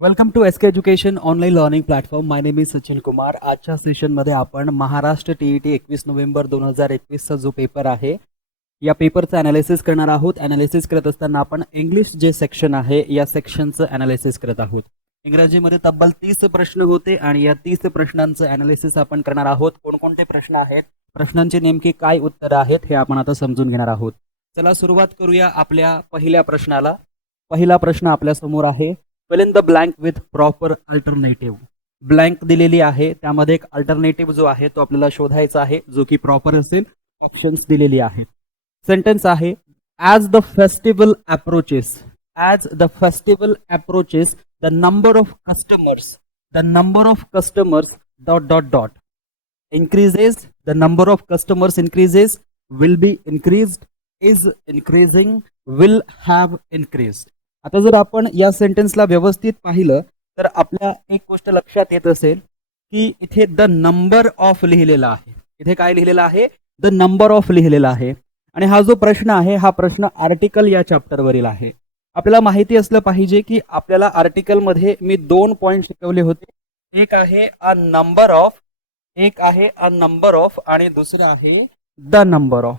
Welcome to SK education online learning platform. My name is Sachin Kumar. आजच्या सेशनमध्ये आपण Maharashtra TET 21 November 2021चा जो पेपर आहे या पेपरचं ॲनालिसिस करणार आहोत. ॲनालिसिस करत असताना आपण इंग्लिश जे सेक्शन आहे या सेक्शनचं ॲनालिसिस करत आहोत. इंग्रजीमध्ये तब्बल 30 प्रश्न होते आणि या 30 प्रश्नांचं ॲनालिसिस आपण करणार आहोत. कोणकोणते प्रश्न आहेत, प्रश्नांची नेमकी काय उत्तरं आहेत हे आपण आता समजून घेणार आहोत. चला सुरुवात करूया आपल्या पहिल्या प्रश्नाला. पहिला प्रश्न आपल्या समोर आहे. Fill in the blank with proper alternative. Blank दिलेली आहे, त्यामध्ये एक अल्टरनेटिव्ह जो आहे तो आपल्याला शोधायचा आहे जो की प्रॉपर असेल. ऑप्शन्स दिलेली आहेत. सेंटेन्स आहे as the festival approaches. The number of customers dot dot dot increases. The number of customers increases, will be increased, is increasing, will have increased. आता जर आपण या सेंटेन्सला व्यवस्थित पाहिलं तर आपल्या एक गोष्ट लक्षात येत असेल की इथे द नंबर ऑफ लिहिलेला आहे. इथे काय लिहिलेलं आहे? द नंबर ऑफ लिहिलेला आहे. आणि हा जो प्रश्न आहे हा प्रश्न आर्टिकल या चॅप्टरवरील आहे. आपल्याला माहिती असलं पाहिजे की आपल्याला आर्टिकलमध्ये मी 2 पॉइंट शिकवले होते. एक आहे अ नंबर ऑफ आणि दुसरं आहे द नंबर ऑफ.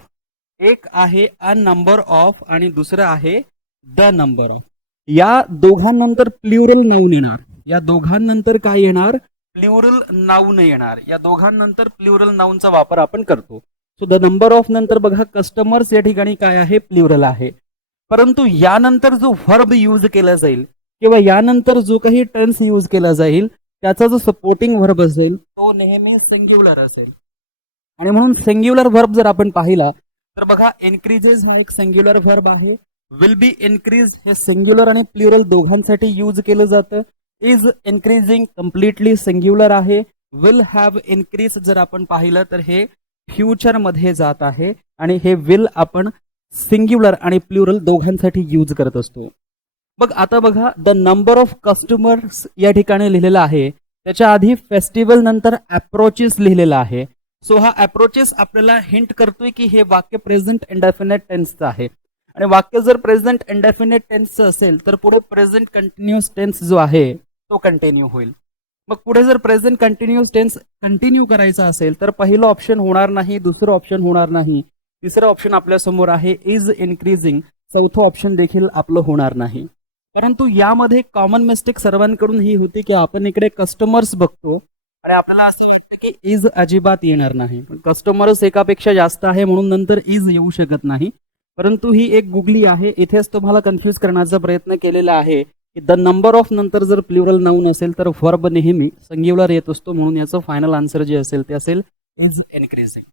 एक आहे अ नंबर ऑफ आणि दुसरं आहे द नंबर ऑफ. या दोघांनंतर प्ल्युरल नाऊन येणार. या दोघांनंतर काय येणार? प्ल्युरल नाऊन येणार. या दोघांनंतर प्ल्युरल नाऊनचा वापर आपण करतो. सो द नंबर ऑफ नंतर बघा कस्टमर्स या ठिकाणी काय आहे? प्ल्युरल आहे. परंतु यानंतर जो व्हर्ब यूज केला जाईल किंवा यानंतर जो काही टेन्स यूज केला जाईल त्याचा जो सपोर्टिंग व्हर्ब असेल तो नेहमी सिंग्युलर असेल. आणि म्हणून सिंग्युलर व्हर्ब जर आपण पाहिला तर बघा इन्क्रीजेस हा एक सिंग्युलर व्हर्ब आहे. विल बी इन्क्रीज हे सिंग्युलर आणि प्ल्युरल दोघांसाठी यूज केलं जातं. इज इन्क्रीजिंग कम्प्लिटली सिंग्युलर आहे. विल हॅव इन्क्रीज जर आपण पाहिलं तर हे फ्युचर मध्ये जात आहे आणि हे विल आपण सिंग्युलर आणि प्ल्युरल दोघांसाठी यूज करत असतो. मग आता बघा द नंबर ऑफ कस्टमर्स या ठिकाणी लिहिलेलं आहे. त्याच्या आधी फेस्टिवल नंतर अप्रोचेस लिहिलेला आहे. सो हा अप्रोचेस आपल्याला हिंट करतोय की हे वाक्य प्रेझेंट इंडेफिनेट टेन्सचं आहे. आणि वाक्य जर प्रेझेंट इंडेफिनेट टेन्सचं असेल तर पुढे प्रेझेंट कंटिन्युअस टेन्स जो आहे तो कंटिन्यू होईल. मग पुढे जर प्रेझेंट कंटिन्युअस टेन्स कंटिन्यू करायचा असेल तर पहिलं ऑप्शन होणार नाही, दुसरं ऑप्शन होणार नाही, तिसरं ऑप्शन आपल्या समोर आहे इज इन्क्रीजिंग, चौथं ऑप्शन देखील आपलं होणार नाही. परंतु यामध्ये कॉमन मिस्टेक सर्वांकडून ही होती की आपण इकडे कस्टमर्स बघतो आणि आपल्याला असं वाटतं की इज अजिबात येणार नाही. कस्टमर्स एकापेक्षा जास्त आहे म्हणून नंतर इज येऊ शकत नाही. परंतु ही एक गुगली आहे. इथेच तुम्हाला कन्फ्युज करण्याचा प्रयत्न केलेला आहे की द नंबर ऑफ नंतर जर प्ल्युरल नाऊन असेल तर व्हर्ब नेहमी सिंग्युलर येत असतो. म्हणून याचं फायनल आन्सर जे असेल ते असेल इज इन्क्रीजिंग.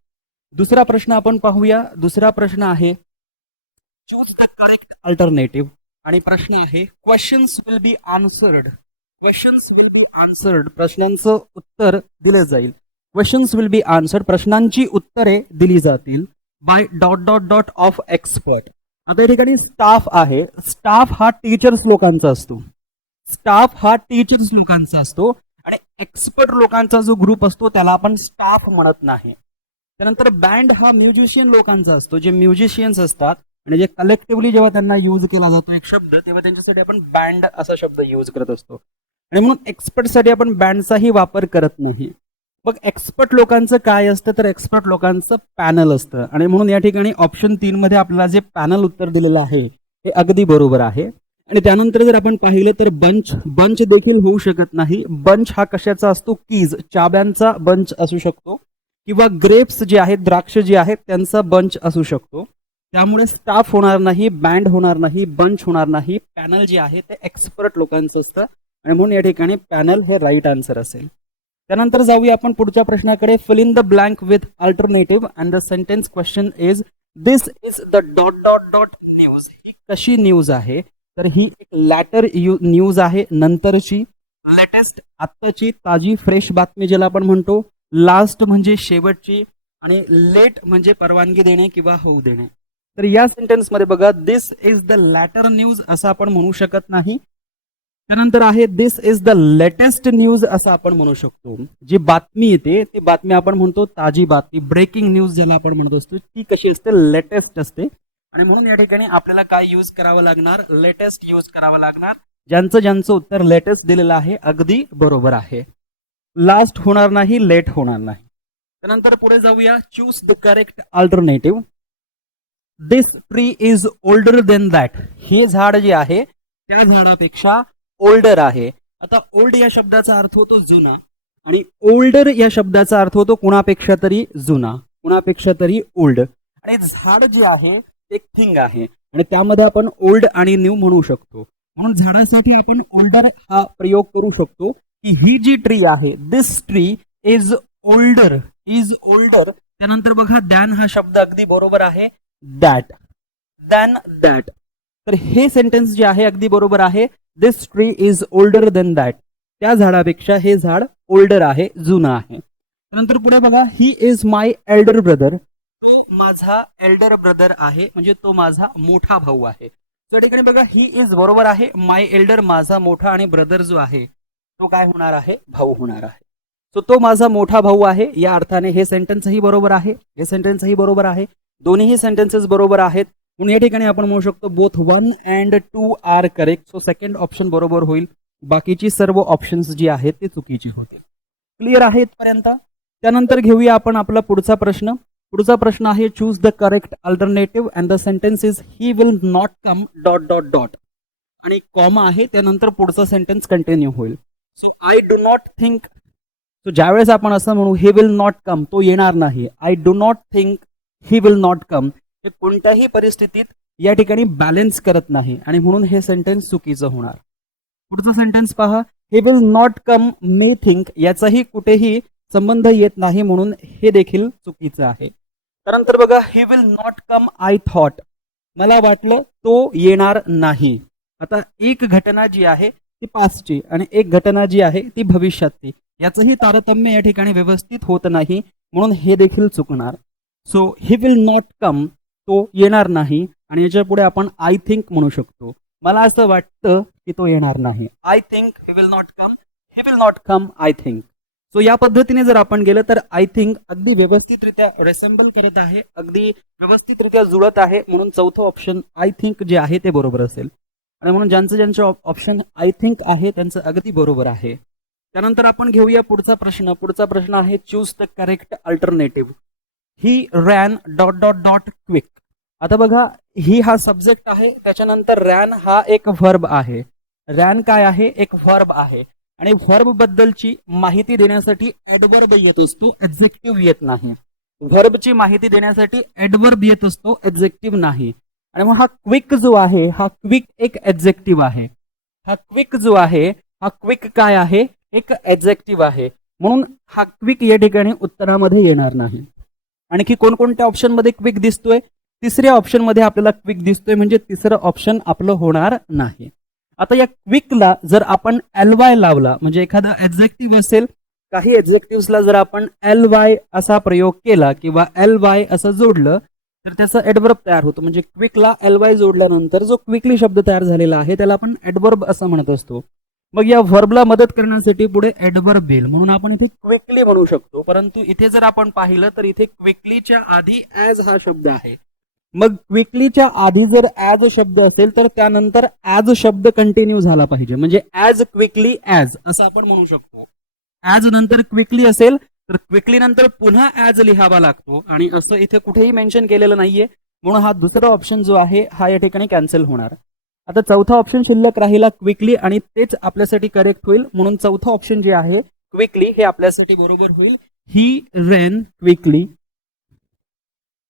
दुसरा प्रश्न आपण पाहूया. दुसरा प्रश्न आहे चूज द करेक्ट अल्टरनेटिव्ह. आणि प्रश्न आहे क्वेश्चन्स विल बी आन्सर्ड. प्रश्नांचं उत्तर दिले जाईल. क्वेश्चन्स विल बी आन्सर्ड प्रश्नांची उत्तरे दिली जातील by dot dot dot of expert. आता या ठिकाणी स्टाफ आहे. स्टाफ हा टीचर्स लोकांचा असतो. आणि एक्सपर्ट लोकांचा जो ग्रुप असतो त्याला आपण स्टाफ म्हणत नाही. त्यानंतर बँड हा म्युझिशियन लोकांचा असतो, जे म्युझिशियन्स असतात आणि जे कलेक्टिव्हली जेव्हा त्यांना यूज केला जातो एक शब्द तेव्हा त्यांच्यासाठी आपण बँड असा शब्द यूज करत असतो. आणि म्हणून एक्सपर्टसाठी आपण बँडचाही वापर करत नाही. मग एक्सपर्ट लोकांचं काय असतं तर एक्सपर्ट लोकांचं पॅनल असतं. आणि म्हणून या ठिकाणी ऑप्शन 3 मध्ये आपल्याला जे पॅनल उत्तर दिलेलं आहे हे अगदी बरोबर आहे. आणि त्यानंतर जर आपण पाहिलं तर बंच देखील होऊ शकत नाही. बंच हा कशाचा असतो? कीज, चाब्यांचा बंच असू शकतो किंवा ग्रेप्स जे आहेत, द्राक्ष जे आहेत त्यांचा बंच असू शकतो. त्यामुळे स्टाफ होणार नाही, बँड होणार नाही, बंच होणार नाही. पॅनल जे आहे ते एक्सपर्ट लोकांचं असतं आणि म्हणून या ठिकाणी पॅनल हे राईट आन्सर असेल. त्यानंतर जाऊया आपण पुढच्या प्रश्नाकडे. Fill in the blank with alternative and the sentence question is this is the dot dot dot news. ही कशी न्यूज आहे तर ही एक लॅटर न्यूज आहे, नंतरची, लेटेस्ट आत्ताची ताजी फ्रेश बातमी ज्याला आपण म्हणतो, लास्ट म्हणजे शेवटची आणि लेट म्हणजे परवानगी देणे किंवा होऊ देणे. तर या सेंटेन्स मध्ये बघा दिस इज द लॅटर न्यूज असं आपण म्हणू शकत नाही. त्यानंतर आहे दिस इज द लेटेस्ट न्यूज असं आपण म्हणू शकतो. जी बातमी येते ती बातमी आपण म्हणतो ताजी बातमी, ब्रेकिंग न्यूज ज्याला आपण म्हणत असतो ती कशी असते? लेटेस्ट असते. आणि म्हणून या ठिकाणी आपल्याला काय यूज करावं लागणार? लेटेस्ट यूज करावं लागणार. ज्यांचं ज्यांचं उत्तर लेटेस्ट दिलेलं आहे अगदी बरोबर आहे. लास्ट होणार नाही, लेट होणार नाही. त्यानंतर पुढे जाऊया. Choose the correct alternative. This tree is older then that. हे झाड जे आहे त्या झाडापेक्षा ओल्डर आहे. आता ओल्ड या शब्दाचा अर्थ होतो जुना आणि ओल्डर या शब्दाचा अर्थ होतो कुणापेक्षा तरी जुना, कुणापेक्षा तरी ओल्ड. आणि झाड जे आहे एक थिंग आहे आणि त्यामध्ये आपण ओल्ड आणि न्यू म्हणू शकतो. म्हणून झाडासाठी आपण ओल्डर हा प्रयोग करू शकतो की ही जी ट्री आहे this tree is older, is older. त्यानंतर बघा दॅन हा शब्द अगदी बरोबर आहे. That, than that. तर हे सेंटेन्स जे आहे अगदी बरोबर आहे. This tree is older then that. त्या झाडापेक्षा हे झाड ओल्डर आहे, जुनं आहे. त्यानंतर पुढे बघा. He is my Elder brother. तो माझा एल्डर ब्रदर आहे, म्हणजे तो माझा मोठा भाऊ आहे. त्या ठिकाणी बघा ही इज बरोबर आहे. माय एल्डर माझा मोठा आणि ब्रदर जो आहे तो काय होणार आहे, भाऊ होणार आहे. सो तो माझा मोठा भाऊ आहे या अर्थाने हे सेंटेन्सही बरोबर आहे, हे सेंटेन्सही बरोबर आहे. दोन्ही सेंटेन्सेस बरोबर आहेत. म्हणून या ठिकाणी आपण म्हणू शकतो both 1 and 2 are correct. So second option बरोबर होईल. बाकीची सर्व ऑप्शन्स जी आहेत ते चुकीचे होतील. क्लिअर आहे इथपर्यंत. त्यानंतर घेऊया आपण आपला पुढचा प्रश्न. पुढचा प्रश्न आहे choose the correct alternative and the sentence is he will not come dot dot dot आणि कॉमा आहे. त्यानंतर पुढचा सेंटेन्स कंटिन्यू होईल. So I do not think. So ज्यावेळेस आपण असं म्हणू ही विल नॉट कम, तो येणार नाही. I do not think he will not come, ते कोणत्याही परिस्थितीत या ठिकाणी बॅलन्स करत नाही आणि म्हणून हे सेंटेन्स चुकीचं होणार. पुढचं सेंटेन्स पहा. He will not come may think, याचाही कुठेही संबंध येत नाही म्हणून हे देखील चुकीचं आहे. त्यानंतर बघा he will not come I thought, मला वाटलं तो येणार नाही. आता एक घटना जी आहे ती पास्टची आणि एक घटना जी आहे ती भविष्यातली, याचंही तारतम्य या ठिकाणी व्यवस्थित होत नाही म्हणून हे देखील चुकणार. So he will not come, तो येणार नाही आणि याच्या पुढे आपण आय थिंक म्हणू शकतो. मला असं वाटतं की तो येणार नाही. I think he will not come, he will not come I think. So या पद्धतीने जर आपण गेलं तर आय थिंक अगदी व्यवस्थितरित्या रिसेंबल करत आहे, अगदी व्यवस्थितरित्या जुळत आहे. म्हणून चौथं ऑप्शन आय थिंक जे आहे ते बरोबर असेल आणि म्हणून ज्यांचं ऑप्शन आय थिंक आहे त्यांचं अगदी बरोबर आहे. त्यानंतर आपण घेऊया पुढचा प्रश्न. पुढचा प्रश्न आहे choose the correct alternative. He ran dot dot dot quick. आता बघा ही हा सब्जेक्ट आहे, त्याच्यानंतर रॅन हा एक व्हर्ब आहे. रॅन काय आहे, एक व्हर्ब आहे आणि व्हर्ब बद्दलची माहिती देण्यासाठी ऍडवर्ब येत असतो, ऍडजेक्टिव्ह येत नाही. व्हर्बची माहिती देण्यासाठी ऍडवर्ब येत असतो, ऍडजेक्टिव्ह नाही. आणि मग हा क्विक जो आहे हा क्विक एक ऍडजेक्टिव्ह आहे. हा क्विक जो आहे हा क्विक काय आहे, एक ऍडजेक्टिव्ह आहे. म्हणून हा क्विक या ठिकाणी उत्तरामध्ये येणार नाही. आणखी कोणकोणत्या ऑप्शन मध्ये क्विक दिसतोय, तिसऱ्या ऑप्शन मध्ये आपल्याला क्विक दिसतोय, म्हणजे तिसरं ऑप्शन आपलं होणार नाही. आता या क्विकला जर आपण LY लावला, म्हणजे एखादा ऍडजेक्टिव्ह असेल, काही ऍडजेक्टिव्हला जर आपण LY असा प्रयोग केला किंवा LY असं जोडलं तर त्याचा ऍडवर्ब तयार होतो. म्हणजे क्विकला LY जोडल्यानंतर जो क्विकली शब्द तयार झालेला आहे त्याला आपण ऍडवर्ब असं म्हणत असतो. मग या व्हर्बला मदत करण्यासाठी पुढे ऍडवर्ब येईल म्हणून आपण इथे क्विकली म्हणू शकतो. परंतु इथे जर आपण पाहिलं तर इथे क्विकलीच्या आधी ऍज हा शब्द आहे. मग क्विकलीच्या आधी जर ऍज शब्द असेल तर त्यानंतर ऍज शब्द कंटिन्यू झाला पाहिजे, म्हणजे ऍज क्विकली ऍज असं आपण म्हणू शकतो. ऍज नंतर क्विकली असेल तर क्विकली नंतर पुन्हा ऍज लिहावा लागतो आणि असं इथे कुठेही मेन्शन केलेलं नाहीये. म्हणून हा दुसरा ऑप्शन जो आहे हा या ठिकाणी कॅन्सल होणार. आता चौथा ऑप्शन शिल्लक राहिला क्विकली आणि तेच आपल्यासाठी करेक्ट होईल. म्हणून चौथा ऑप्शन जे आहे क्विकली हे आपल्यासाठी बरोबर होईल. ही रेन क्विकली,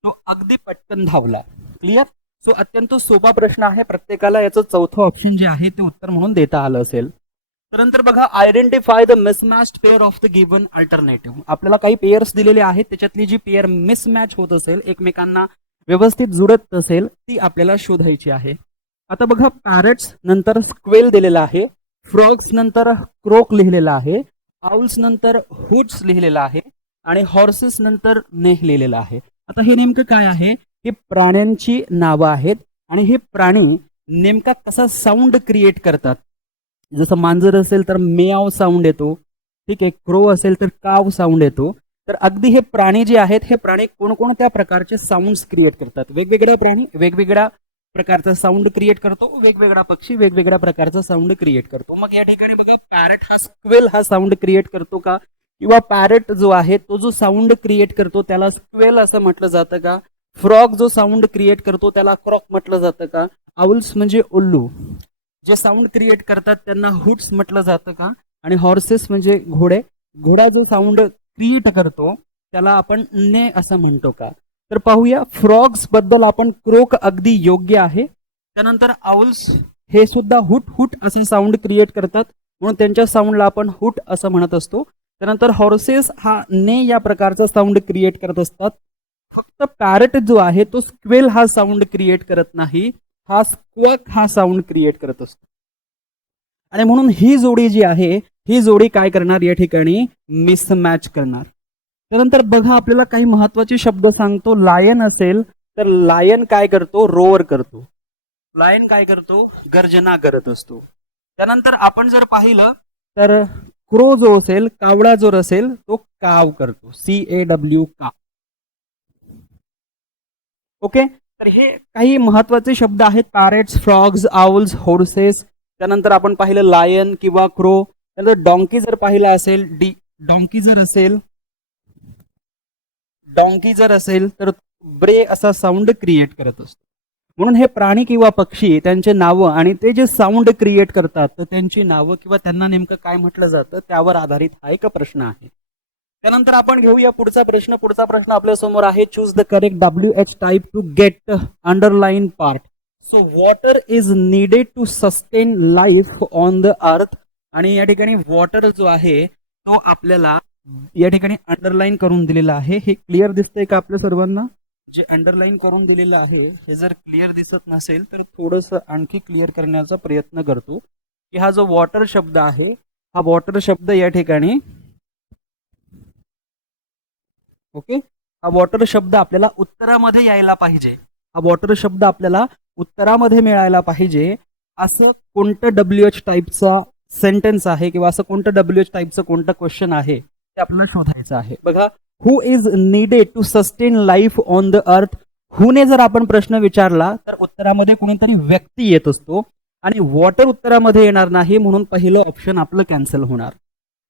तो अगदी पटकन धावला. क्लिअर. सो अत्यंत सोपा प्रश्न आहे, प्रत्येकाला याचं चौथं ऑप्शन जे आहे ते उत्तर म्हणून देता आलं असेल. त्यानंतर बघा identify the mismatched pair of the given alternative. आपल्याला काही पेअर्स दिलेले आहेत, त्याच्यातली जी पेअर मिसमॅच होत असेल, एकमेकांना व्यवस्थित जुळत असेल, ती आपल्याला शोधायची आहे. आता बघा पॅरट्स नंतर स्क्वेल दिलेला आहे, फ्रॉग्स नंतर क्रोक लिहिलेला आहे, आउल्स नंतर हुट्स लिहिलेला आहे आणि हॉर्सेस नंतर नेह लिहिलेला आहे. आता हे नेमकं काय आहे, हे प्राण्यांची नावं आहेत आणि हे प्राणी नेमका कसा साऊंड क्रिएट करतात. जसं मांजर असेल तर मेआव साऊंड येतो, ठीक आहे. क्रो असेल तर काव साऊंड येतो. तर अगदी हे प्राणी जे आहेत हे प्राणी कोणकोणत्या प्रकारचे साऊंड्स क्रिएट करतात. वेगवेगळ्या प्राणी वेगवेगळ्या प्रकारचा साऊंड क्रिएट करतो, वेगवेगळा पक्षी वेगवेगळ्या प्रकारचा साऊंड क्रिएट करतो. मग या ठिकाणी बघा पॅरेट हा स्क्वेल हा साऊंड क्रिएट करतो का, किंवा पॅरेट जो आहे तो जो साऊंड क्रिएट करतो त्याला स्क्वेल असं म्हटलं जातं का, फ्रॉग जो साऊंड क्रिएट करतो त्याला क्रॉक म्हटलं जातं का, आउल्स म्हणजे उल्लू जे साऊंड क्रिएट करतात त्यांना हुट्स म्हटलं जातं का, आणि हॉर्सेस म्हणजे घोडे, घोडा जो साऊंड क्रिएट करतो त्याला आपण ने असं म्हणतो का. तर पाहूया फ्रॉग्स बद्दल आपण क्रोक अगदी योग्य आहे. त्यानंतर आउल्स हे सुद्धा हुट हुट असे साऊंड क्रिएट करतात म्हणून त्यांच्या साऊंडला आपण हुट असं म्हणत असतो. त्यानंतर हॉर्सेस हा ने या प्रकारचा साऊंड क्रिएट करत असतात. फक्त पॅरेट जो आहे तो स्क्वेल हा साऊंड क्रिएट करत नाही, हा स्क्वक हा साऊंड क्रिएट करत असतो. आणि म्हणून ही जोडी जी आहे ही जोडी काय करणार या ठिकाणी मिसमॅच करणार. त्यानंतर बघा आपल्याला काही महत्वाचे शब्द सांगतो. लायन असेल तर लायन काय करतो, रोअर करतो. लायन काय करतो, गर्जना करत असतो. त्यानंतर आपण जर पाहिलं तर क्रो जो असेल, कावळा जो असेल तो काव करतो, CAW का. ओके, तर हे काही महत्वाचे शब्द आहेत. Pirates, frogs, owls, horses. त्यानंतर आपण पाहिलं लायन किंवा क्रो. त्यानंतर डॉंकी जर पाहिलं असेल, डॉंकी जर असेल तर ब्रे असा साऊंड क्रिएट करत असतो. म्हणून हे प्राणी किंवा पक्षी त्यांचे नावं आणि ते जे साऊंड क्रिएट करतात तर त्यांची नावं किंवा त्यांना नेमकं काय म्हटलं जातं त्यावर आधारित हा एक प्रश्न आहे. त्यानंतर आपण घेऊया पुढचा प्रश्न. पुढचा प्रश्न आपल्या समोर आहे. Choose the correct WH type to get underline part. So water is needed to sustain life on the earth. आणि या ठिकाणी वॉटर जो आहे तो आपल्याला या ठिकाणी अंडरलाईन करून दिलेला आहे. हे क्लिअर दिसतंय का आपल्या सर्वांना? जे अंडरलाईन करून दिलेलं आहे हे जर क्लिअर दिसत नसेल तर थोडस आणखी क्लिअर करण्याचा प्रयत्न करतो की हा जो वॉटर शब्द आहे हा वॉटर शब्द या ठिकाणी ओके, हा वॉटर शब्द आपल्याला उत्तरामध्ये यायला पाहिजे. हा वॉटर शब्द आपल्याला उत्तरामध्ये मिळायला पाहिजे. असं कोणतं WH टाईपचा सेंटेन्स आहे किंवा असं कोणतं WH टाईपचं कोणतं क्वेश्चन आहे ते आपल्याला शोधायचं आहे. बघा, who is needed to sustain life on the earth. हुने जर आपण प्रश्न विचारला तर उत्तरामध्ये कोणीतरी व्यक्ती येत असतो आणि वॉटर उत्तरामध्ये येणार नाही म्हणून पहिलं ऑप्शन आपलं कॅन्सल होणार.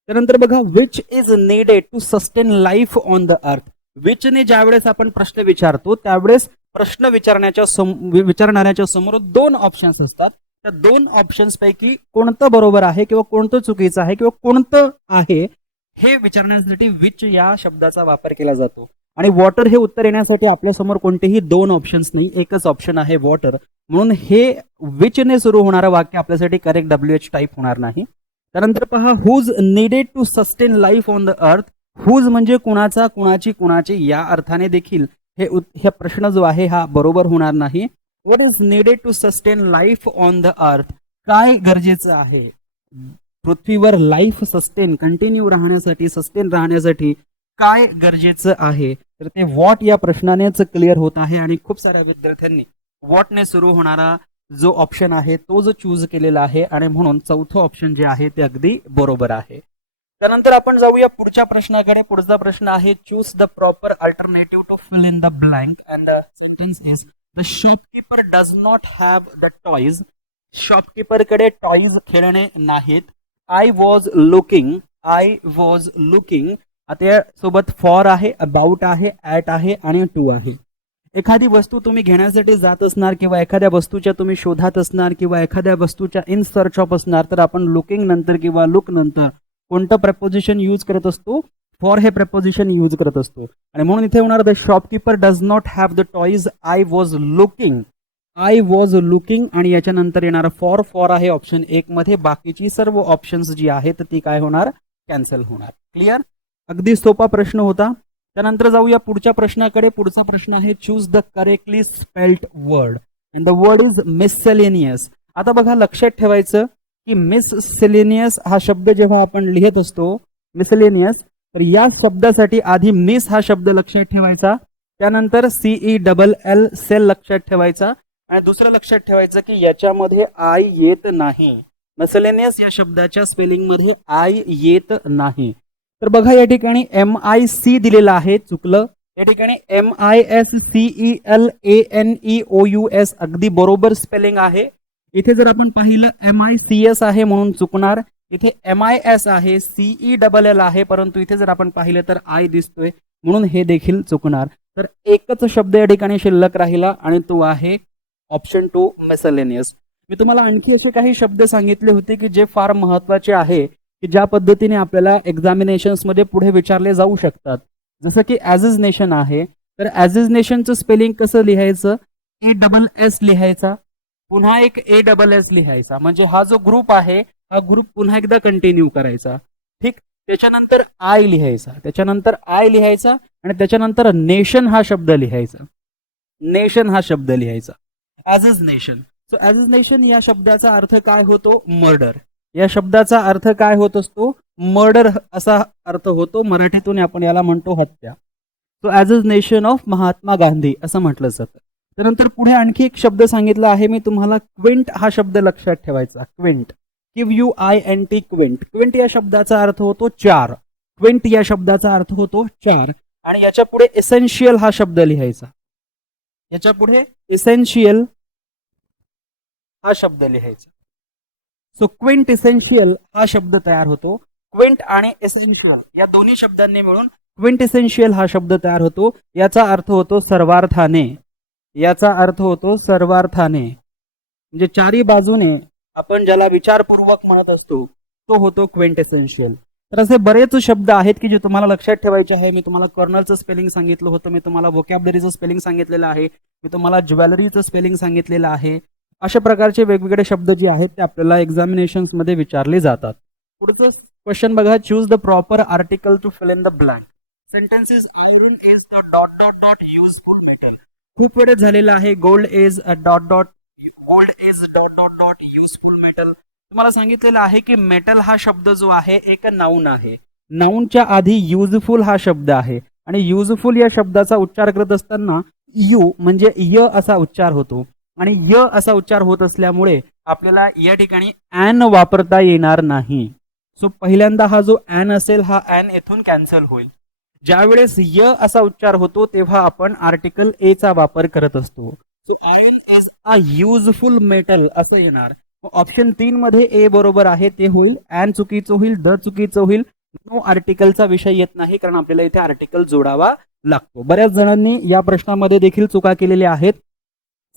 त्यानंतर बघा, which is needed to sustain life on the earth. विचने ज्यावेळेस आपण प्रश्न विचारतो त्यावेळेस प्रश्न विचारणाऱ्याच्या समोर दोन ऑप्शन्स असतात. त्या दोन ऑप्शन्स पैकी कोणतं बरोबर आहे किंवा कोणतं चुकीचं आहे किंवा कोणतं आहे हे विचारण्यासाठी विच या शब्दाचा वापर केला जातो. आणि वॉटर हे उत्तर येण्यासाठी आपल्या समोर कोणतेही दोन ऑप्शन्स नाही, एकच ऑप्शन आहे वॉटर. म्हणून हे विचने सुरू होणारं वाक्य आपल्यासाठी करेक्ट WH टाईप होणार नाही. त्यानंतर पहा, whose needed to sustain life on the earth. Whose म्हणजे कुणाचा, कुणाची, कुणाची या अर्थाने देखील हे प्रश्न जो आहे हा बरोबर होणार नाही. What is needed to sustain life on the earth. काय गरजेचं आहे पृथ्वीवर लाईफ सस्टेन कंटिन्यू राहण्यासाठी, सस्टेन राहण्यासाठी काय गरजेचं आहे, तर ते व्हॉट या प्रश्नानेच क्लिअर होत आहे. आणि खूप साऱ्या विद्यार्थ्यांनी व्हॉटने सुरू होणारा जो ऑप्शन आहे तो जो चूज केलेला आहे आणि म्हणून चौथं ऑप्शन जे आहे ते अगदी बरोबर आहे. त्यानंतर आपण जाऊया पुढच्या प्रश्नाकडे. पुढचा प्रश्न आहे, choose the proper alternative to fill in the blank and sentence is the shopkeeper does not have the toys. Shopkeeper कडे टॉयज खेळणे नाहीत. आय वॉज लुकिंग आता सोबत फॉर आहे, अबाउट आहे, ऍट आहे आणि टू आहे. एखादी वस्तू तुम्ही घेण्यासाठी जात असणार किंवा एखाद्या वस्तूच्या तुम्ही शोधात असणार किंवा एखाद्या वस्तूच्या इन सर्च ऑफ असणार तर आपण लुकिंग नंतर किंवा लुक नंतर कोणतं प्रपोजिशन यूज करत असतो, फॉर हे प्रपोजिशन यूज करत असतो. आणि म्हणून इथे होणार the shopkeeper does not have the toys. I was looking आणि याच्यानंतर येणार फॉर आहे ऑप्शन 1 मध्ये. बाकीची सर्व ऑप्शन्स जी आहेत ती काय होणार, कॅन्सल होणार. क्लिअर? अगदी सोपा प्रश्न होता. त्यानंतर जाऊया पुढच्या प्रश्नाकडे. पुढचा प्रश्न आहे, choose the correctly spelled word and the word is miscellaneous. आता बघा, लक्षात ठेवायचं की मिससेलेनियस हा शब्द जेव्हा आपण लिहित असतो मिसलेनियस, तर या शब्दासाठी आधी मिस हा शब्द लक्षात ठेवायचा, त्यानंतर CELL सेल लक्षात ठेवायचा आणि दुसरं लक्षात ठेवायचं की याच्यामध्ये आय येत नाही. मिसलेनियस या शब्दाच्या स्पेलिंग मध्ये आय येत नाही. तर बघा या ठिकाणी MIC दिलेला आहे, चुकलं. या ठिकाणी MISCELANEOUS अगदी बरोबर स्पेलिंग आहे. इथे जर आपण पाहिलं MICS आहे म्हणून चुकणार. इथे MIS आहे, CELL आहे, परंतु इथे जर आपण पाहिलं तर आय दिसतोय म्हणून हे देखील चुकणार. तर एकच शब्द या ठिकाणी शिल्लक राहिला आणि तो आहे ऑप्शन 2 मिसलेनियस. मी तुम्हाला आणखी असे काही शब्द सांगितले होते की जे फार महत्वाचे आहे की ज्या पद्धतीने आपल्याला एक्झामिनेशन्स मध्ये पुढे विचारले जाऊ शकतात. जसं की ॲज इज नेशन आहे, तर ॲज इज नेशनचं स्पेलिंग कसं लिहायचं? ASS लिहायचा, पुन्हा एक ASS लिहायचा, म्हणजे हा जो ग्रुप आहे हा ग्रुप पुन्हा एकदा कंटिन्यू करायचा. ठीक, त्याच्यानंतर आय लिहायचा, त्याच्यानंतर आय लिहायचा आणि त्याच्यानंतर नेशन हा शब्द लिहायचा. नेशन हा शब्द लिहायचा, as is nation. So as is nation या शब्दाचा अर्थ काय होतो? मर्डर. या शब्दाचा अर्थ काय होत असतो? मर्डर असा अर्थ होतो. मराठीतून आपण याला म्हणतो हत्या. So as is nation of Mahatma Gandhi असं म्हटलं जातं. त्यानंतर पुढे आणखी एक शब्द सांगितला आहे मी तुम्हाला, क्विंट हा शब्द लक्षात ठेवायचा. Quint, QUINT, Quint. क्विंट या शब्दाचा अर्थ होतो चार. क्विंट या शब्दाचा अर्थ होतो चार. आणि याच्या पुढे एसेन्शियल हा शब्द लिहायचा. याच्या पुढे एसेन्शियल हा शब्द लिहायचा. सो क्विंट एसेन्शियल हा शब्द तयार होतो. क्विंट आणि एसेन्शियल या दोन्ही शब्दांनी मिळून क्विंट एसेन्शियल हा शब्द तयार होतो. याचा अर्थ होतो सर्वार्थाने. याचा अर्थ होतो सर्वार्थाने, म्हणजे चारी बाजूने आपण ज्याला विचारपूर्वक म्हणत असतो तो होतो क्विंट एसेन्शियल. तर असे बरेच शब्द आहेत की जे तुम्हाला लक्षात ठेवायचे आहे. मी तुम्हाला कर्नलचं स्पेलिंग सांगितलं होतं, मी तुम्हाला व्होकॅब्युलरीचं स्पेलिंग सांगितलेलं आहे, मी तुम्हाला ज्वेलरीचं स्पेलिंग सांगितलेलं आहे. अशा प्रकारचे वेगवेगळे शब्द जे आहेत ते आपल्याला एक्झामिनेशन्स मध्ये विचारले जातात. पुढचं क्वेश्चन बघा, choose the proper article to fill in the blank. Sentences iron is the dot dot dot useful metal. खूप वेळेस झालेला आहे. Gold is dot dot, gold is dot dot dot useful metal. तुम्हाला सांगितलेलं आहे की मेटल हा शब्द जो आहे एक नाऊन आहे. नाऊनच्या आधी युजफुल हा शब्द आहे आणि युजफुल या शब्दाचा उच्चार करत असताना यू म्हणजे य असा उच्चार होतो आणि य असा उच्चार होत असल्यामुळे आपल्याला या ठिकाणी ॲन वापरता येणार नाही. सो पहिल्यांदा हा जो ॲन असेल हा ॲन येथून कॅन्सल होईल. ज्यावेळेस य असा उच्चार होतो तेव्हा आपण आर्टिकल ए चा वापर करत असतो. So iron is a useful metal असं येणार. ऑप्शन 3 मध्ये ए बरोबर आहे ते होईल. ॲन चुकीचं होईल, द चुकीचं होईल. नो आर्टिकलचा विषय येत नाही कारण आपल्याला इथे आर्टिकल जोडावा लागतो. बऱ्याच जणांनी या प्रश्नामध्ये देखील चुका केलेल्या आहेत.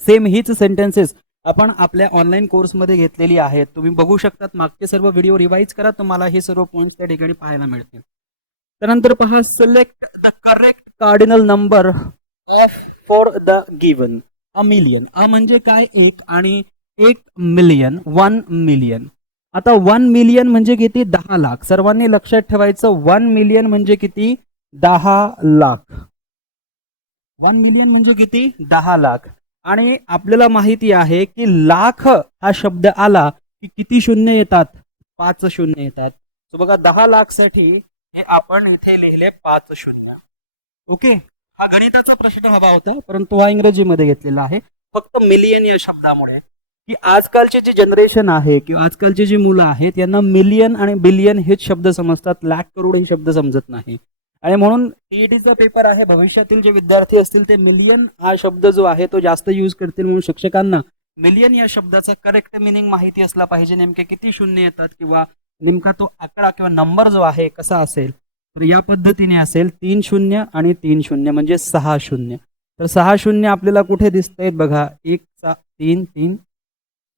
सेम हीच सेंटेन्सेस आपण आपल्या ऑनलाईन कोर्समध्ये घेतलेली आहेत. तुम्ही बघू शकतात, मागचे सर्व व्हिडिओ रिवाइज करा, तुम्हाला हे सर्व पॉईंट्स त्या ठिकाणी पाहायला मिळतील. त्यानंतर पहा, select the correct cardinal number of for the given. A million. A म्हणजे काय? एक, आणि 1 मिलियन, 1 मिलियन. आता 1 मिलियन म्हणजे किती? 10 लाख. सर्वांनी लक्षात ठेवायचं, 1 मिलियन म्हणजे किती? 10 लाख. 1 मिलियन म्हणजे किती? 10 लाख. आणि आपल्याला माहिती आहे की लाख हा शब्द आला की किती शून्य येतात? 5 शून्य येतात. सो बघा, 10 लाख साठी हे आपण इथे लिहिले 5 शून्य. ओके, हा गणिताचा प्रश्न हवा होता परंतु हा इंग्रजीमध्ये घेतलेला आहे फक्त मिलियन या शब्दामुळे. की आजकालचे जे जनरेशन आहे किंवा आजकालची जी मुलं आहेत यांना मिलियन आणि बिलियन हेच शब्द समजतात, लाख करोड हे शब्द समजत नाही. आणि म्हणून टीईटीचा पेपर आहे, भविष्यातील जे विद्यार्थी असतील ते मिलियन हा शब्द जो आहे तो जास्त यूज करतील. म्हणून शिक्षकांना मिलियन या शब्दाचा करेक्ट मिनिंग माहिती असला पाहिजे, नेमके किती शून्य येतात किंवा नेमका तो आकडा किंवा नंबर जो आहे कसा असेल. तर या पद्धतीने असेल 3 शून्य आणि 3 शून्य म्हणजे 6 शून्य. तर 6 शून्य आपल्याला कुठे दिसत आहेत? बघा, 1 3 3.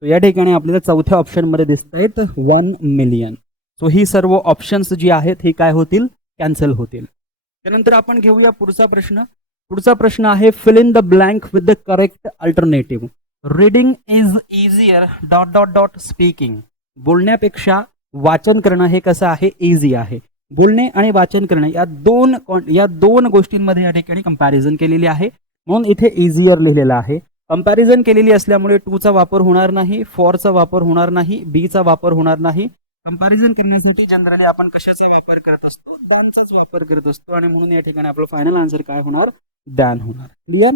तो या ठिकाणी आपल्याला चौथ्या ऑप्शन मध्ये दिसत आहेत 1 मिलियन. सो ही सर्व ऑप्शन्स जी आहेत हे काय होतील? कॅन्सल होतील. त्यानंतर आपण घेऊया पुढचा प्रश्न. पुढचा प्रश्न आहे, fill in the blank with the correct alternative. Reading is easier dot dot dot speaking. बोलण्यापेक्षा वाचन करणं हे कसं आहे? इझी आहे. बोलणे आणि वाचन करणं या दोन गोष्टींमध्ये या ठिकाणी कंपॅरिझन केलेली आहे म्हणून इथे इझियर लिहिलेला आहे. कंपॅरिझन केलेली असल्यामुळे टू चा वापर होणार नाही, फॉर चा वापर होणार नाही, बी चा वापर होणार नाही. कंपॅरिझन करण्यासाठी जनरली आपण कशाचा वापर करत असतो? दॅनचाच वापर करत असतो आणि म्हणून या ठिकाणी आपलं फायनल आन्सर काय होणार? दॅन होणार. क्लिअर?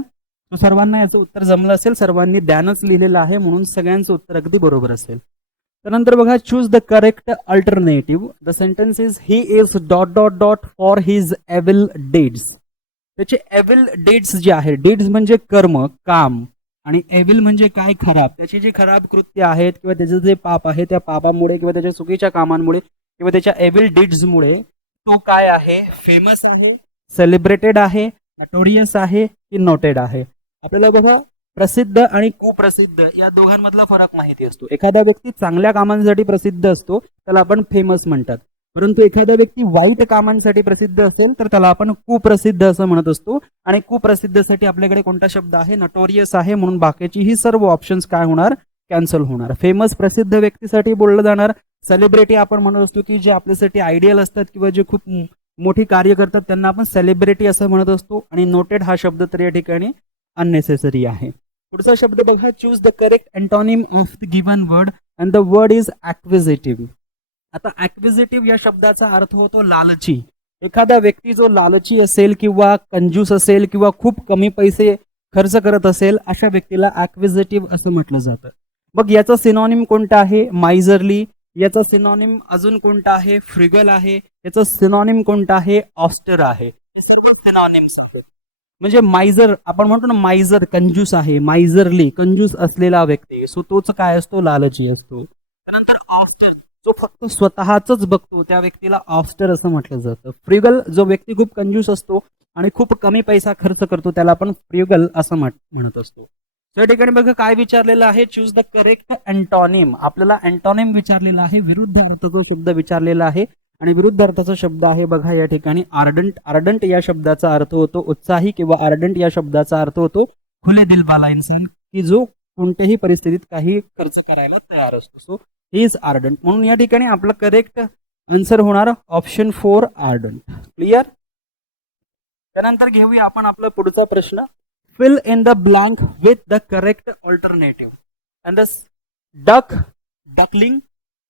तो सर्वांना याचं उत्तर जमलं असेल, सर्वांनी दॅनच लिहिलेलं आहे म्हणून सगळ्यांचं उत्तर अगदी बरोबर असेल. त्यानंतर बघा, choose the correct alternative. The sentence is he is dot dot dot for his evil deeds. त्याचे एविल डीड्स जे आहे, डीड्स म्हणजे कर्म, काम, आणि एविल म्हणजे काय, खराब. त्याची जी खराब कृत्य आहेत किंवा त्याचं जे पाप आहे, त्या पापामुळे किंवा त्याच्या चुकीच्या कामांमुळे किंवा त्याच्या एविल डीड्समुळे तो काय आहे, फेमस आहे, सेलिब्रेटेड आहे, नोटोरियस आहे की नोटेड आहे. आपल्याला बघा प्रसिद्ध आणि कुप्रसिद्ध या दोघांमधला फरक माहिती असतो. एखादा व्यक्ती चांगल्या कामांसाठी प्रसिद्ध असतो त्याला आपण फेमस म्हणतात, परंतु एखादा व्यक्ती वाईट कामांसाठी प्रसिद्ध असेल तर त्याला आपण कुप्रसिद्ध असं म्हणत असतो. आणि कुप्रसिद्धसाठी आपल्याकडे कोणता शब्द आहे, नटोरियस आहे, म्हणून बाकीची ही सर्व ऑप्शन्स काय होणार, कॅन्सल होणार. फेमस प्रसिद्ध व्यक्तीसाठी बोललं जाणार. सेलिब्रिटी आपण म्हणत असतो की जे आपल्यासाठी आयडियल असतात किंवा जे खूप मोठी कार्य करतात त्यांना आपण सेलिब्रिटी असं म्हणत असतो. आणि नोटेड हा शब्द तर या ठिकाणी अननेसेसरी आहे. पुढचा शब्द बघा, choose the correct antonym of the given word and the word is acquisitive. आता ॲक्विजिटिव्ह या शब्दाचा अर्थ होतो लालची. एखादा व्यक्ती जो लालची असेल किंवा कंजूस असेल किंवा खूप कमी पैसे खर्च करत असेल अशा व्यक्तीला ॲक्विजिटिव्ह असं म्हटलं जातं. मग याचा सिनॉनिम कोणता आहे, मायझरली. याचा सिनॉनिम अजून कोणता आहे, फ्रिगल आहे. याचा सिनॉनिम कोणता आहे, ऑस्टर आहे. हे सर्व सिनॉनिम्स आहेत. म्हणजे मायझर आपण म्हणतो ना, मायझर कंजूस आहे, मायझरली कंजूस असलेला व्यक्ती, सो तोच काय असतो, लालची असतो. त्यानंतर ऑस्टर जो फक्त स्वतःच बघतो त्या व्यक्तीला ऑस्टर असं म्हटलं जातं. फ्रिगल जो व्यक्ती खूप कंजूस असतो आणि खूप कमी पैसा खर्च करतो त्याला आपण फ्रिगल असं म्हणत असतो. त्या ठिकाणी बघा काय विचारलेलं आहे, चूज द करेक्ट अँटोनिम. आपल्याला अँटोनिम विचारलेला आहे, विरुद्ध अर्थाचा शब्द विचारलेला आहे. आणि विरुद्ध अर्थाचा शब्द आहे बघा या ठिकाणी आर्डंट. आर्डंट या शब्दाचा अर्थ होतो उत्साही किंवा आर्डंट या शब्दाचा अर्थ होतो खुले दिलवाला इंसान, की जो कोणत्याही परिस्थितीत काही खर्च करायला तयार असतो. So he is ardent. म्हणून या ठिकाणी आपलं करेक्ट आन्सर होणार ऑप्शन 4 आर्डंट. क्लिअर. त्यानंतर घेऊया आपण आपला पुढचा प्रश्न. Fill in the blank with the correct alternative. And duck, duckling,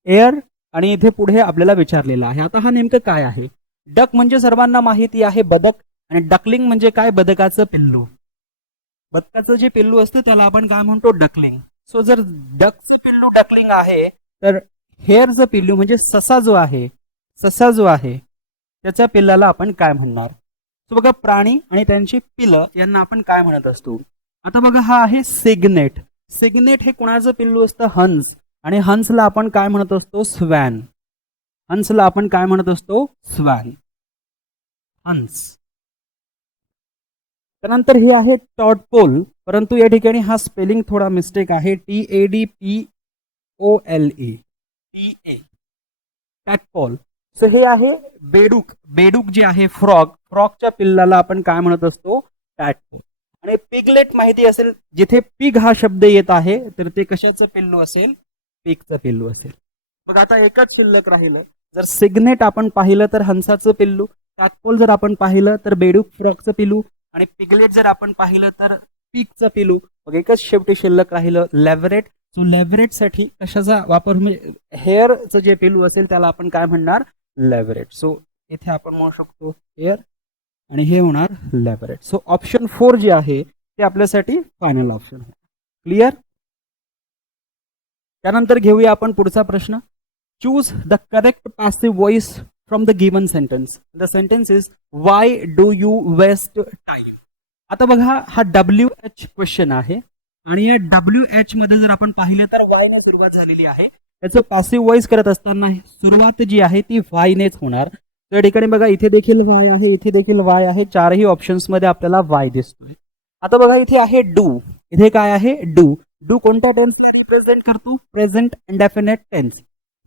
air, आणि इथे पुढे आपल्याला विचारलेलं आहे. आता हा नेमकं काय आहे. डक म्हणजे सर्वांना माहिती आहे बदक, आणि डकलिंग म्हणजे काय, बदकाचं पिल्लू. बदकाचं जे पिल्लू असतं त्याला आपण काय म्हणतो, डकलिंग. सो जर डकचं पिल्लू डकलिंग आहे तर हेअरचं पिल्लू म्हणजे ससा जो आहे त्याच्या पिल्लाला आपण काय म्हणणार. सो बघा प्राणी आणि त्यांची पिल्लं यांना आपण काय म्हणत असतो. आता बघा हा आहे सिग्नेट. सिग्नेट हे कोणाचं पिल्लू असतं, हंस. आणि हंसला आपण काय म्हणत असतो, स्वॅन. हंसला आपण काय म्हणत असतो, स्वॅन, हंस. त्यानंतर हे आहे टॉडपोल, परंतु या ठिकाणी हा स्पेलिंग थोडा मिस्टेक आहे, TADPOLE, TA, टॅडपोल. सो हे आहे बेडूक. बेडूक जे आहे फ्रॉग, फ्रॉगच्या पिल्लाला आपण काय म्हणत असतो, टॅडपोल. आणि पिगलेट माहिती असेल, जिथे पिग हा शब्द येत आहे तर ते कशाचं पिल्लू असेल, पिगचं पिल्लू असेल. मग आता एकच शिल्लक राहिलं. जर सिग्नेट आपण पाहिलं तर हंसाचं पिल्लू, टॅडपोल जर आपण पाहिलं तर बेडूक फ्रॉगचं पिल्लू, आणि पिगलेट जर आपण पाहिलं तर पिगचं पिल्लू. मग एकच शेवटी शिल्लक राहिलं, लेव्हरेट. सो लेव्हरेट साठी कशाचा वापर, म्हणजे हेअरचं जे पिल्लू असेल त्याला आपण काय म्हणणार, लेव्हरेट. सो इथे आपण म्हणू शकतो हेअर, आणि हे होणार लेव्हरेट. सो ऑप्शन 4 जे आहे ते आपल्यासाठी फायनल ऑप्शन आहे. क्लिअर. त्यानंतर घेऊया आपण पुढचा प्रश्न. Choose the correct passive voice from the given sentence. The sentence is why do you waste time. आता बघा हा WH क्वेश्चन आहे, आणि या WH मध्ये जर आपण पाहिलं तर वाय ने सुरुवात झालेली आहे. त्याचं पॅसिव्ह व्हॉइस करत असताना सुरुवात जी आहे ती वाय नेच होणार. त्या ठिकाणी बघा इथे देखील वाय आहे, इथे देखील वाय आहे, चारही ऑप्शन्स मध्ये आपल्याला वाय दिसतोय. आता बघा इथे आहे डू, इथे काय आहे, डू. डू कोणत्या टेन्सला रिप्रेझेंट करतो, प्रेझेंट इंडेफिनिट टेन्स.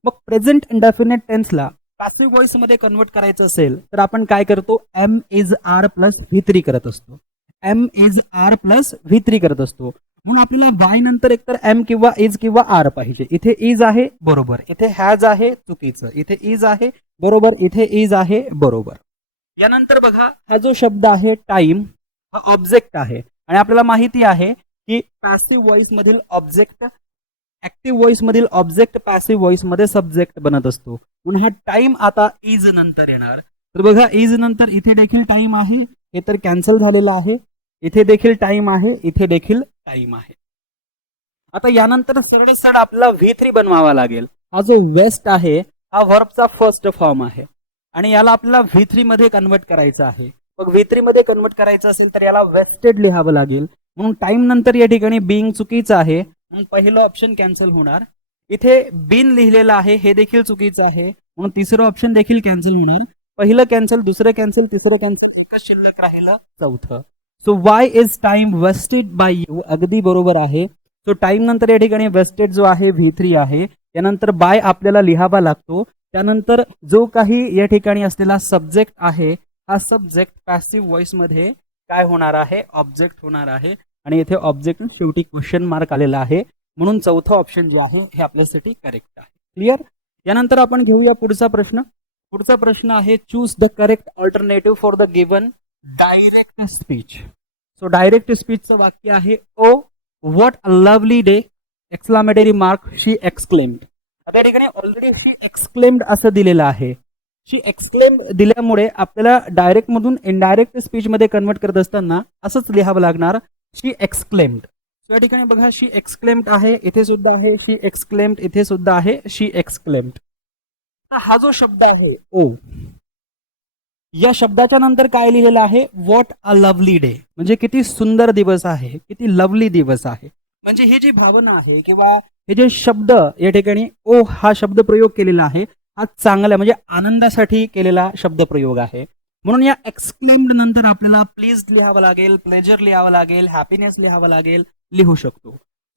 मग प्रेझेंट इंडेफिनिट टेन्सला पॅसिव्ह व्हॉइस मध्ये कन्वर्ट करायचं असेल तर आपण काय करतो, M is R plus V3 करत असतो. M is R plus V3 करत असतो. म्हणून आपल्याला वाय नंतर एकतर M किंवा इज किंवा आर पाहिजे. इथे इज आहे बरोबर, इथे हॅज आहे चुकीचं, इथे इज आहे बरोबर, इथे इज आहे बरोबर. यानंतर बघा हा जो शब्द आहे टाइम, हा ऑब्जेक्ट आहे, आणि आपल्याला माहिती आहे की पॅसिव्ह व्हॉइस मधील ऑब्जेक्ट ऍक्टिव्ह व्हॉइस मधील ऑब्जेक्ट पॅसिव्ह व्हॉइस मध्ये सब्जेक्ट बनत असतो. म्हणून हा टाइम आता इज नंतर येणार. तर बघा इज नंतर इथे देखील टाइम आहे, हे तर कॅन्सल झालेलं आहे, इथे देखील टाइम आहे, इथे देखील टाइम आहे. आता यानंतर सरळ सरळ आपल्याला V3 बनवावा लागेल. हा जो वेस्ट आहे हा व्हर्बचा फर्स्ट फॉर्म आहे, आणि याला आपल्याला V3 मध्ये कन्वर्ट करायचा आहे. मग V3 मध्ये कन्वर्ट करायचं असेल तर याला वेस्टेड लिहावं लागेल, म्हणून टाइम नंतर या ठिकाणी बिंग चुकीचं आहे, म्हणून पहिलं ऑप्शन कॅन्सल होणार. इथे बिन लिहिलेलं आहे हे देखील चुकीचं आहे, म्हणून तिसरं ऑप्शन देखील कॅन्सल होणार. पहिलं कॅन्सल, दुसरं कॅन्सल, तिसरं कॅन्सल, शिल्लक राहिलं चौथं. So why is time wasted by you, अगदी बरोबर आहे. सो टाइम नंतर या ठिकाणी वेस्टेड जो आहे V3 आहे, त्यानंतर बाय आपल्याला लिहावा लागतो. त्यानंतर जो काही या ठिकाणी असलेला सब्जेक्ट आहे, हा सब्जेक्ट पॅसिव्ह व्हॉइस मध्ये काय होणार आहे, ऑब्जेक्ट होणार आहे, आणि इथे ऑब्जेक्ट शेवटी क्वेश्चन मार्क आलेला आहे, म्हणून चौथं ऑप्शन जे आहे हे आपल्यासाठी करेक्ट आहे. क्लिअर. यानंतर आपण घेऊया पुढचा प्रश्न. पुढचा प्रश्न आहे choose the correct alternative for the given direct speech. So direct स्पीचचं वाक्य आहे oh what a lovely day exclamatory mark she exclaimed. आता या ठिकाणी ऑलरेडी शी एक्सक्लेम्ड असं दिलेलं आहे. शी एक्सक्लेम्ड दिल्यामुळे आपल्याला डायरेक्ट मधून इनडायरेक्ट स्पीच मध्ये कन्वर्ट करत असताना असंच लिहावं लागणार, शी एक्सक्लेम्ड. या ठिकाणी बघा शी एक्सक्लेम्ड आहे, इथे सुद्धा आहे शी एक्सक्लेम्ड, इथे सुद्धा आहे शी एक्सक्लेम्ड. हा जो शब्द आहे ओ, या शब्दाच्या नंतर काय लिहिलेलं आहे, व्हॉट अ लवली डे, म्हणजे किती सुंदर दिवस आहे, किती लवली दिवस आहे. म्हणजे ही जी भावना आहे किंवा हे जे शब्द या ठिकाणी ओ हा शब्द प्रयोग केलेला आहे, हा चांगला म्हणजे आनंदासाठी केलेला शब्द प्रयोग आहे. म्हणून या एक्सक्लेम्ड नंतर आपल्याला प्लीज लिहावं लागेल, प्लेजर लिहावं लागेल, हॅपीनेस लिहावं लागेल, लिहू शकतो.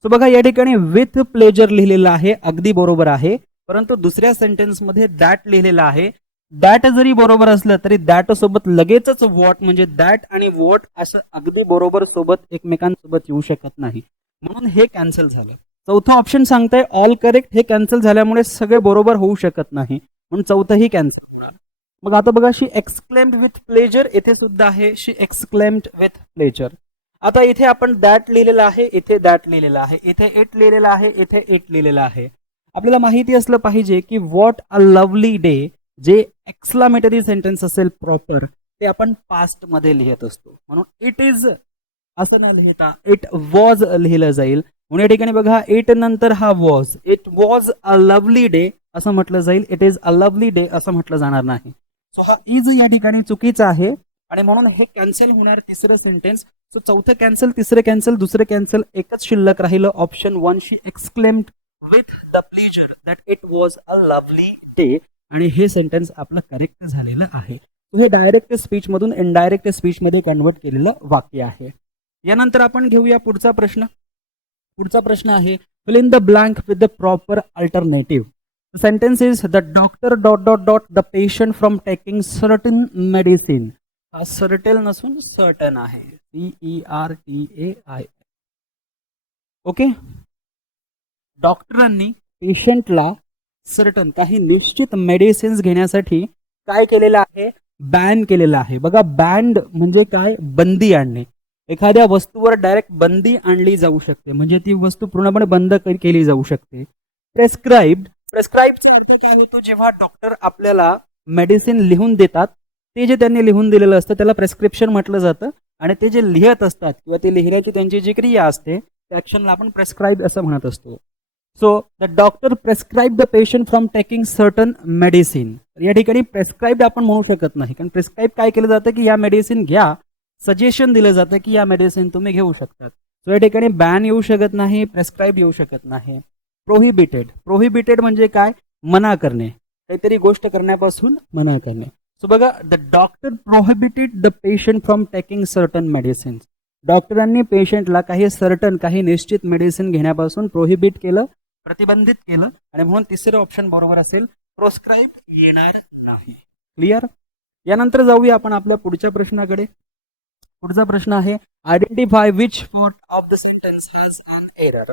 सो बघा या ठिकाणी विथ प्लेजर लिहिलेलं आहे, अगदी बरोबर आहे, परंतु दुसऱ्या सेंटेन्स मध्ये दॅट लिहिलेलं आहे. दॅट जरी बरोबर असलं तरी दॅट सोबत लगेचच वॉट, म्हणजे दॅट आणि वॉट असं अगदी बरोबर सोबत एकमेकांसोबत येऊ शकत नाही, म्हणून हे कॅन्सल झालं. चौथं ऑप्शन सांगताय ऑल करेक्ट, हे कॅन्सल झाल्यामुळे सगळे बरोबर होऊ शकत नाही, म्हणून चौथंही कॅन्सल होणार. मग आता बघा शी एक्सक्लेम्ड विथ प्लेजर, इथे सुद्धा आहे शी एक्सक्लेम्ड विथ प्लेजर. आता इथे आपण दॅट लिहिलेलं आहे, इथे दॅट लिहिलेलं आहे, इथे इट लिहिलेलं आहे, इथे इट लिहिलेलं आहे. आपल्याला माहिती असलं पाहिजे की व्हॉट अ लवली डे जे एक्सक्लामेटरी सेंटेन्स असेल प्रॉपर, ते आपण पास्ट मध्ये लिहित असतो, म्हणून इट इज असं न लिहिता इट वॉज लिहिलं जाईल. म्हणून या ठिकाणी बघा इट नंतर हा was, it was a lovely day असं म्हटलं जाईल, it is a lovely day असं म्हटलं जाणार नाही. सो हा इज या ठिकाणी चुकीचा आहे आणि म्हणून हे कॅन्सल होणार तिसरं सेंटेन्स. सो चौथं कॅन्सल, तिसरं कॅन्सल, दुसरं कॅन्सल, एकच शिल्लक राहिलं option 1 she exclaimed with the pleasure that it was a lovely day, आणि हे सेंटेन्स आपलं करेक्ट झालेलं आहे. हे डायरेक्ट स्पीच मधून इनडायरेक्ट स्पीच मध्ये कन्वर्ट केलेलं वाक्य आहे. यानंतर आपण घेऊया पुढचा प्रश्न. पुढचा प्रश्न आहे fill in the blank with the proper alternative. Sentence is the doctor dot dot dot the patient from taking certain medicine. हा सर्टेल नसून सर्टन आहे, CERTAI. ओके. डॉक्टरांनी पेशंटला सर्टन काही निश्चित मेडिसिन्स घेण्यासाठी काय केलेलं आहे, बॅन केलेलं आहे. बघा बॅन्ड म्हणजे काय, बंदी आणणे. एखाद्या वस्तूवर डायरेक्ट बंदी आणली जाऊ शकते, म्हणजे ती वस्तू पूर्णपणे बंद केली जाऊ शकते. प्रेस्क्राईब्ड, प्रेस्क्राईबचा अर्थ काय होतो, जेव्हा डॉक्टर आपल्याला मेडिसिन लिहून देतात, ते जे त्यांनी लिहून दिलेलं असतं त्याला प्रेस्क्रिप्शन म्हटलं जातं, आणि ते जे लिहित असतात किंवा ते लिहिण्याची त्यांची जी क्रिया असते त्या ऍक्शनला आपण प्रेस्क्राईब असं म्हणत असतो. So the doctor prescribe the patient from taking certain medicine. या ठिकाणी प्रेस्क्राईब आपण म्हणू शकत नाही, कारण प्रेस्क्राईब काय केलं जातं की या मेडिसिन घ्या, सजेशन दिलं जातं की या मेडिसिन तुम्ही घेऊ शकतात. सो या ठिकाणी बॅन येऊ शकत नाही, प्रेस्क्राईब येऊ शकत नाही. प्रोहिबिटेड, प्रोहिबिटेड म्हणजे काय, मना करणे, काहीतरी गोष्ट करण्यापासून मना करणे. सो बघा the doctor prohibited the patient from taking certain medicine. डॉक्टरांनी पेशंटला काही सर्टन, काही निश्चित मेडिसिन घेण्यापासून प्रोहिबिट केलं, प्रतिबंधित केलं, आणि म्हणून तिसरं ऑप्शन बरोबर असेल, प्रोस्क्राईब येणार नाही. क्लिअर. यानंतर जाऊया आपण आपल्या पुढच्या प्रश्नाकडे. पुढचा प्रश्न आहे identify which part of the sentence has an error.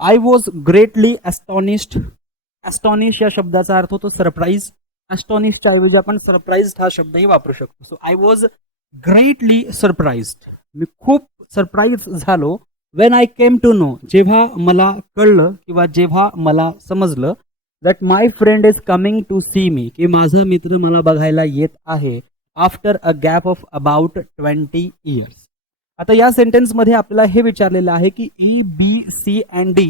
I was greatly astonished. Astonish या शब्दाचा अर्थ होतो सरप्राईज. ॲस्टॉनिशच्या ऐवजी आपण सरप्राईज हा शब्दही वापरू शकतो. So I was greatly surprised, मी खूप सरप्राईज झालो. When I came to know, जेव्हा मला कळलं किंवा जेव्हा मला समजलं, that my friend is coming to see me, की माझा मित्र मला बघायला येत आहे, after a gap of about 20 years. आता या सेंटेन्समध्ये आपल्याला हे विचारलेलं आहे की EBC अँड D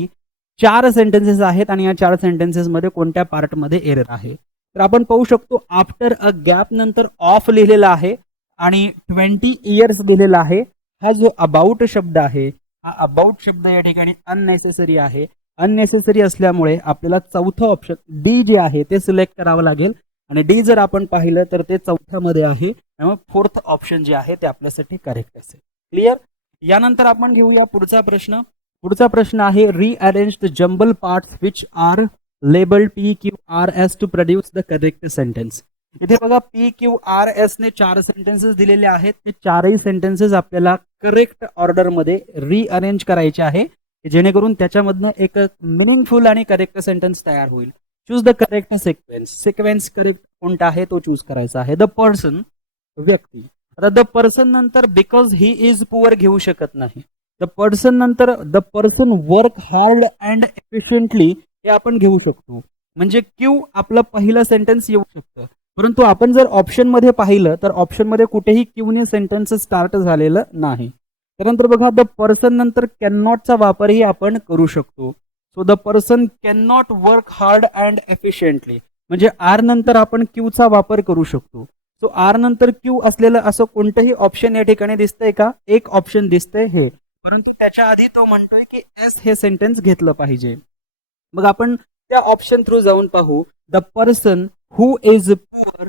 4 सेंटेन्सेस आहेत, आणि या 4 सेंटेन्सेसमध्ये कोणत्या पार्टमध्ये एरर आहे. तर आपण पाहू शकतो आफ्टर अ गॅप नंतर ऑफ लिहिलेला आहे, आणि 20 इयर्स दिलेला आहे. हा जो अबाउट शब्द आहे, हा अबाउट शब्द या ठिकाणी अननेसेसरी आहे. अननेसेसरी असल्यामुळे आपल्याला चौथं ऑप्शन डी जे आहे ते सिलेक्ट करावं लागेल. आणि डी जर आपण पाहिलं तर ते चौथ्यामध्ये आहे. त्यामुळे फोर्थ ऑप्शन जे आहे ते आपल्यासाठी करेक्ट असेल. क्लिअर. यानंतर आपण घेऊया पुढचा प्रश्न. पुढचा प्रश्न आहे rearrange the jumble parts which are labelled PQRS to produce the correct sentence. इथे बघा PQRS ने 4 सेंटेन्सेस दिलेले आहेत. ते चारही सेंटेन्सेस आपल्याला करेक्ट ऑर्डर मध्ये रिअरेंज करायचे आहे, जेणेकरून त्याच्यामधनं एक मिनिंगफुल आणि करेक्ट सेंटेन्स तयार होईल. Choose the correct sequence. Sequence correct कोणता आहे तो चूज करायचा आहे. द पर्सन, व्यक्ती. आता द पर्सन नंतर बिकॉज ही इज पुअर घेऊ शकत नाही. द पर्सन नंतर the person work hard and efficiently हे आपण घेऊ शकतो. म्हणजे क्यू आपलं पहिलं सेंटेन्स येऊ शकतं. परंतु आपण जर ऑप्शन मध्ये पाहिलं तर ऑप्शन मध्ये कुठेही क्यूने सेंटेन्स स्टार्ट झालेलं नाही. त्यानंतर बघा द पर्सन नंतर कॅन नॉटचा वापरही आपण करू शकतो. So the person can not work hard and efficiently म्हणजे आर नंतर आपण क्यूचा वापर करू शकतो. सो आर नंतर क्यू असलेलं असं कोणतंही ऑप्शन या ठिकाणी दिसतंय का? एक ऑप्शन दिसतंय हे. परंतु त्याच्या आधी तो म्हणतोय की एस हे सेंटेन्स घेतलं पाहिजे. मग आपण त्या ऑप्शन थ्रू जाऊन पाहू. The person who is poor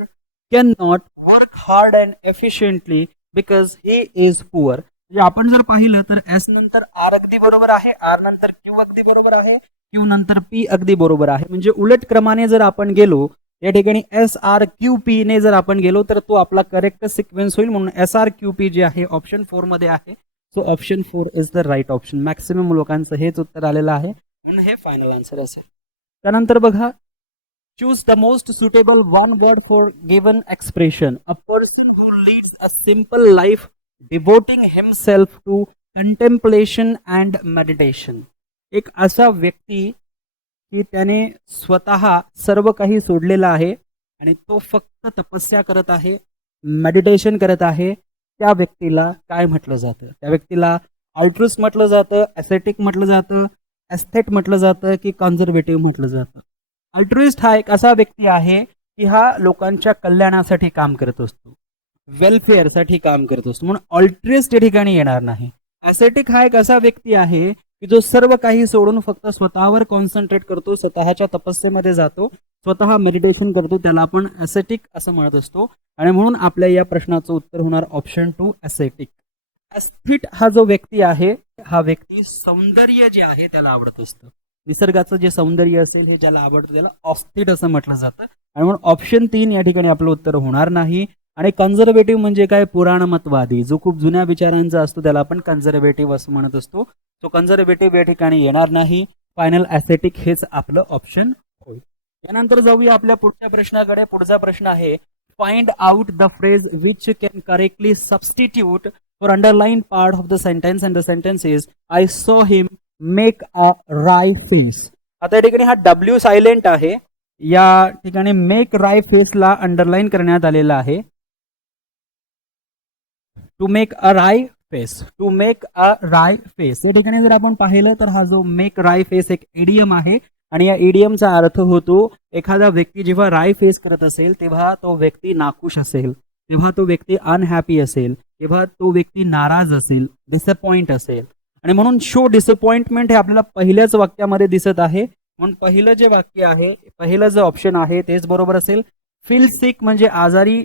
can not work hard and efficiently because he is poor. म्हणजे आपण जर पाहिलं तर एस नंतर आर अगदी बरोबर आहे, आर नंतर क्यू अगदी बरोबर आहे, क्यू नंतर पी अगदी बरोबर आहे. म्हणजे उलट क्रमाने जर आपण गेलो या ठिकाणी एस आर क्यू पी ने जर आपण गेलो तर तो आपला करेक्ट सिक्वेन्स होईल. म्हणून एस आर क्यू पी जे आहे ऑप्शन 4 मध्ये आहे. So option 4 is the right option. Maximum लोकांचं हेच उत्तर आलेलं आहे म्हणून हे फायनल आन्सर असेल. त्यानंतर बघा choose the most suitable one word for given expression. A person who leads a simple life devoting himself to contemplation and meditation. एक असा व्यक्ती की त्याने स्वतः सर्व काही सोडलेलं आहे आणि तो फक्त तपस्या करत आहे, मेडिटेशन करत आहे. त्या व्यक्तीला काय म्हटलं जातं? त्या व्यक्तीला अल्ट्रुइस्ट म्हटलं जातं, एस्थेटिक म्हटलं जातं, एस्थेट म्हटलं जातं की कॉन्झर्वेटिव्ह म्हटलं जातं? अल्ट्रुइस्ट हा एक असा व्यक्ती आहे की हा लोकांच्या कल्याणासाठी काम करत असतो, वेलफेअरसाठी काम करत असतो, म्हणून अल्ट्रुइस्ट या ठिकाणी येणार नाही. एस्थेटिक हा एक असा व्यक्ती आहे की जो सर्व काही सोडून फक्त स्वतःवर कॉन्सन्ट्रेट करतो, स्वतःच्या तपस्येमध्ये जातो, स्वतः मेडिटेशन करतो, त्याला आपण एस्थेटिक असं म्हणत असतो. आणि म्हणून आपल्या या प्रश्नाचं उत्तर होणार ऑप्शन 2 एस्थेटिक. एस्थेट हा जो व्यक्ती आहे हा व्यक्ती सौंदर्य जे आहे त्याला आवडत असतं. निसर्गाचं जे सौंदर्य असेल हे ज्याला आवडतं त्याला ऑस्थेट असं म्हटलं जातं. आणि म्हणून ऑप्शन 3 या ठिकाणी आपलं उत्तर होणार नाही. आणि कन्झर्वेटिव्ह म्हणजे काय? पुराणमतवादी, जो खूप जुन्या विचारांचा असतो त्याला आपण कन्झर्वेटिव्ह असं म्हणत असतो. तो कन्झर्वेटिव्ह या ठिकाणी येणार नाही. फायनल एस्थेटिक हेच आपलं ऑप्शन होईल. यानंतर जाऊया आपल्या पुढच्या प्रश्नाकडे. पुढचा प्रश्न आहे find out the phrase which can correctly substitute for underline part of the sentence and the sentence is I saw him make a wry face. आता या ठिकाणी हा डब्ल्यू सायलेंट आहे. या ठिकाणी मेक राय फेसला अंडरलाइन करण्यात आलेला आहे. To make a wry face, to make a wry face या ठिकाणी जर आपण पाहिलं तर हा जो मेक राय फेस एक इडियम आहे. आणि या इडियमचा अर्थ होतो एखादा व्यक्ती जेव्हा राय फेस करत असेल तेव्हा तो व्यक्ती नाखुश असेल, तेव्हा तो व्यक्ती अनहॅपी असेल, तेव्हा तो व्यक्ती नाराज असेल, डिसअपॉइंट असेल. आणि म्हणून शो डिसअपॉइंटमेंट हे आपल्याला पहिल्याच वाक्यामध्ये दिसत आहे. म्हणून पहिलं जे वाक्य आहे, पहिलं जे ऑप्शन आहे तेच बरोबर असेल. फील सिक म्हणजे आजारी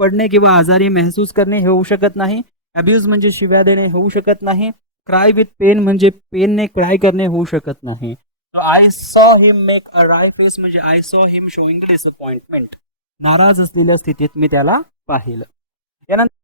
पडणे किंवा आजारी महसूस करणे हे होऊ शकत नाही. अब्यूज म्हणजे शिव्या देणे होऊ शकत नाही. क्राय विथ पेन म्हणजे पेनने क्राय करणे होऊ शकत नाही. I saw him make a wry face म्हणजे I saw him showing disappointment. नाराज असलेल्या स्थितीत मी त्याला पाहिलं. यानंतर